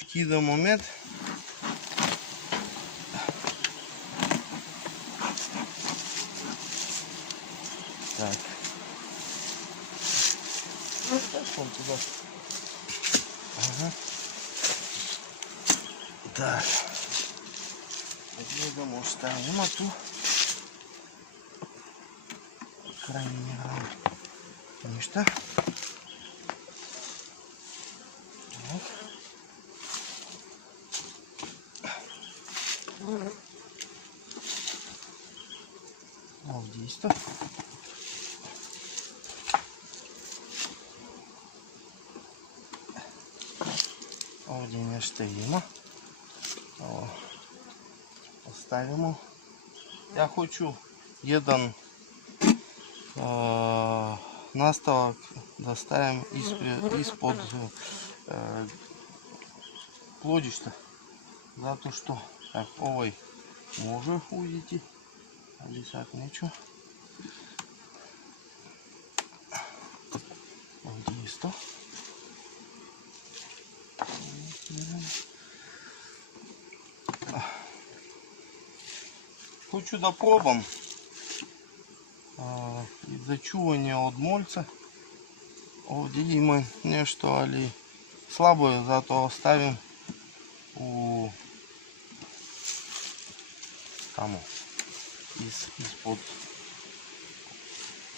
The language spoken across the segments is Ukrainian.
скидamo med. Так. Пошел туда. Ага. Так. Подъедем, ставим эту. Крайне нечто. Так. Вот здесь-то. Один не стоїмо. Поставимо. Я хочу один наставок доставим из-под плодища. За то, что так, овой може уйти, а лисать нечего. Вот есть то. Хочу допробам із зачування від мольця. Видимо, нечто али слабое, зато оставим у там из-под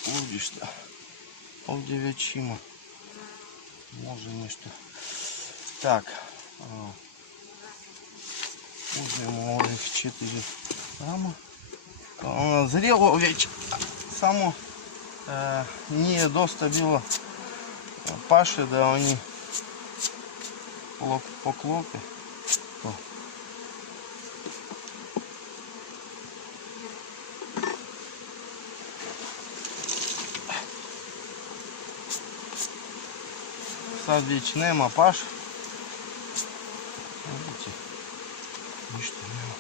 плодища. Овдевячимо. Може нечто. Так. Возьмем их 4 грамма. Зрело ведь само не доставило паши, да они по клопе. Садить нема паш. Видите? Ничто нема.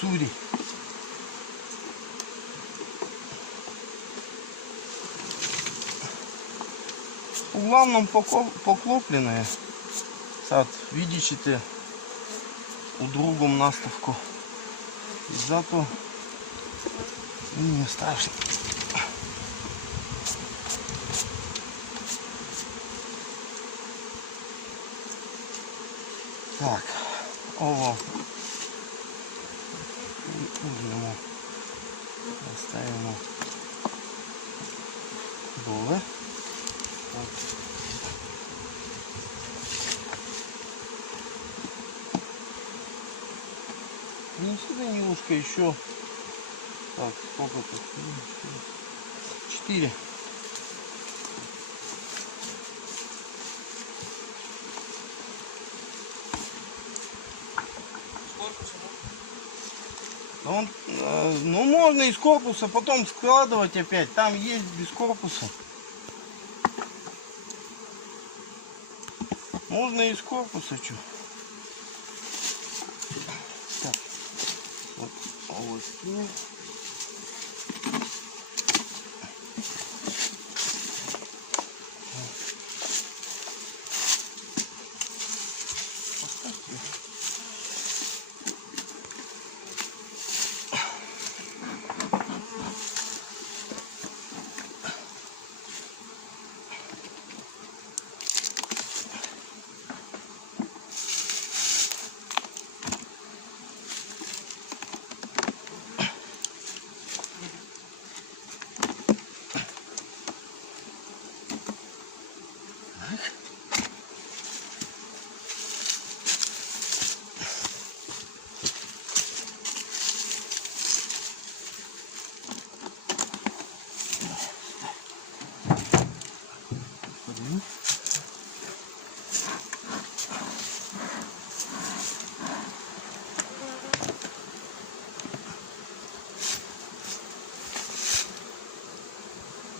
Цури. У главном поклопленное. Сад, видите, у другом наставку. И зато не страшно. Так, ово. Оставимо долы. Вот. Не сюда немножко еще. Так, сколько тут? 4. Он, ну можно из корпуса потом складывать опять. Там есть без корпуса. Можно из корпуса что. Так. Вот овощи.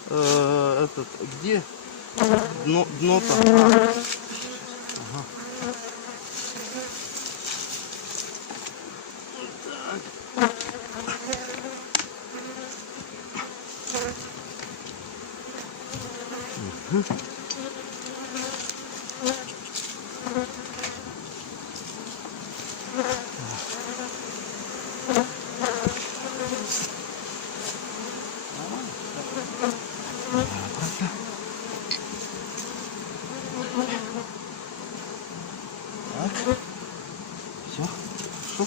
Этот, где дно-то? Ага. Все, хорошо.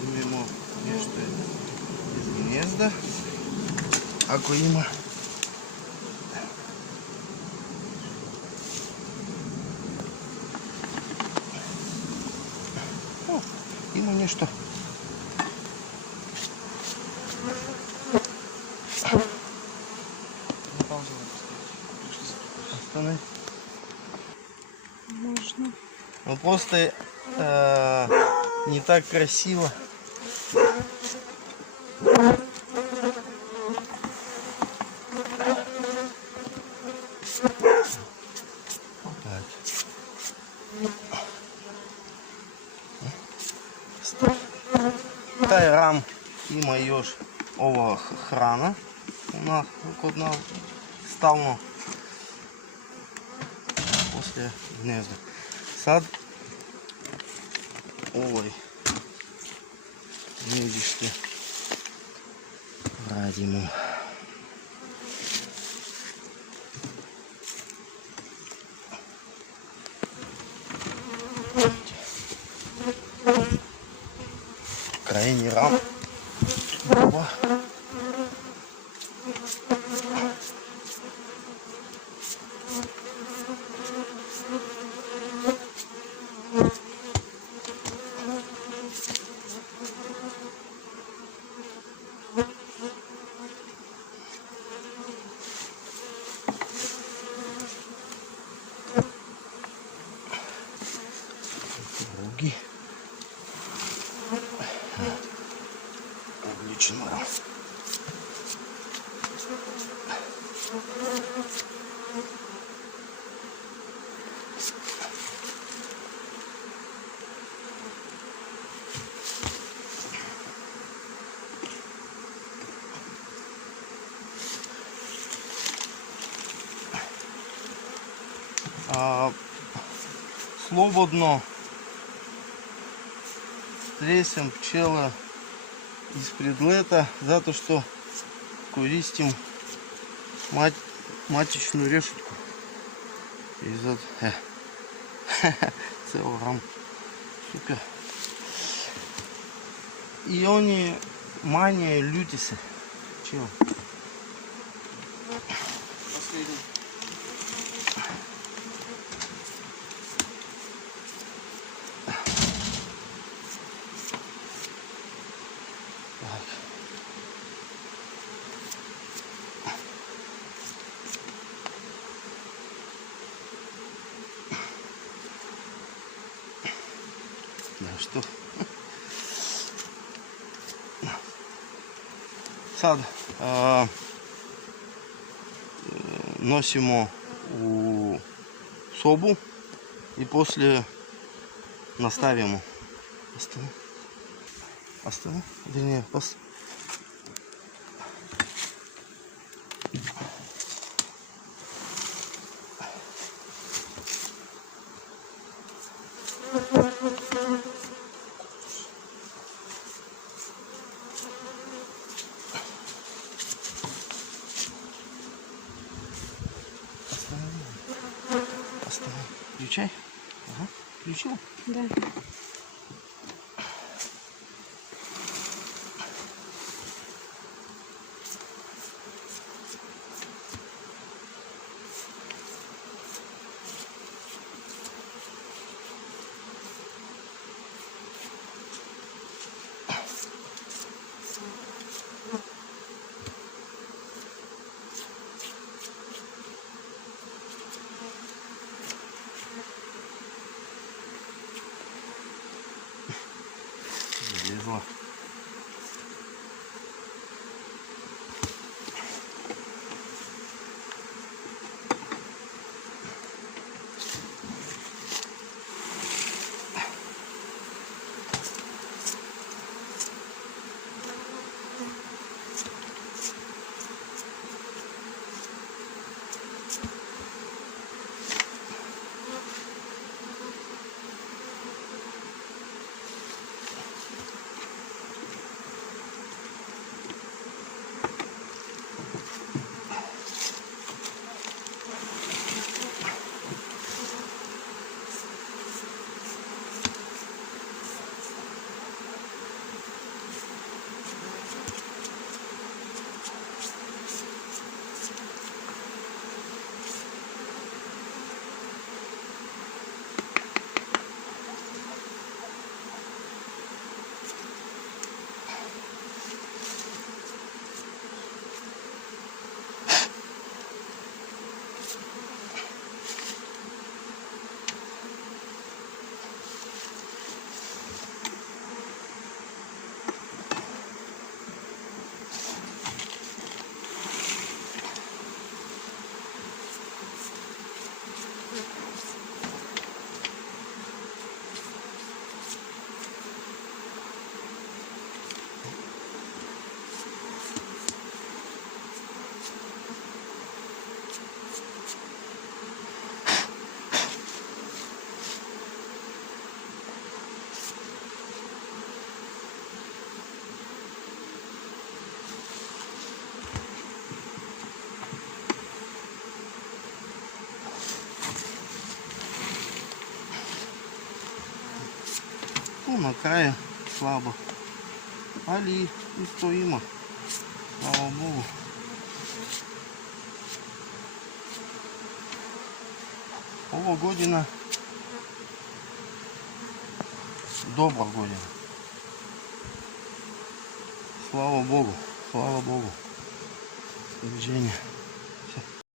Возьмемо нещо из гнезда, ако има. О, има нещо. Остане. Можно. Ну просто не так красиво. Taj рам има još ova hrana kod nas stalno poslije gnezda. Sad ovaj gnezdište radimo. Крайний рам. Опа. Други. Отлично. Slobodno тресем пчела ispred leta zato što koristim matičnu rešetku i zato ceo ram super i oni manje ljuti se pčela. Što? Sad nosimo u sobu i poslije nastavimo. Остава? Вернее, Включай. Ага. Включил? Да. Залезла. Намокає слабо. Алі і стоїмо. Слава Богу. Ова година добра година. Слава Богу, слава Богу. Движение.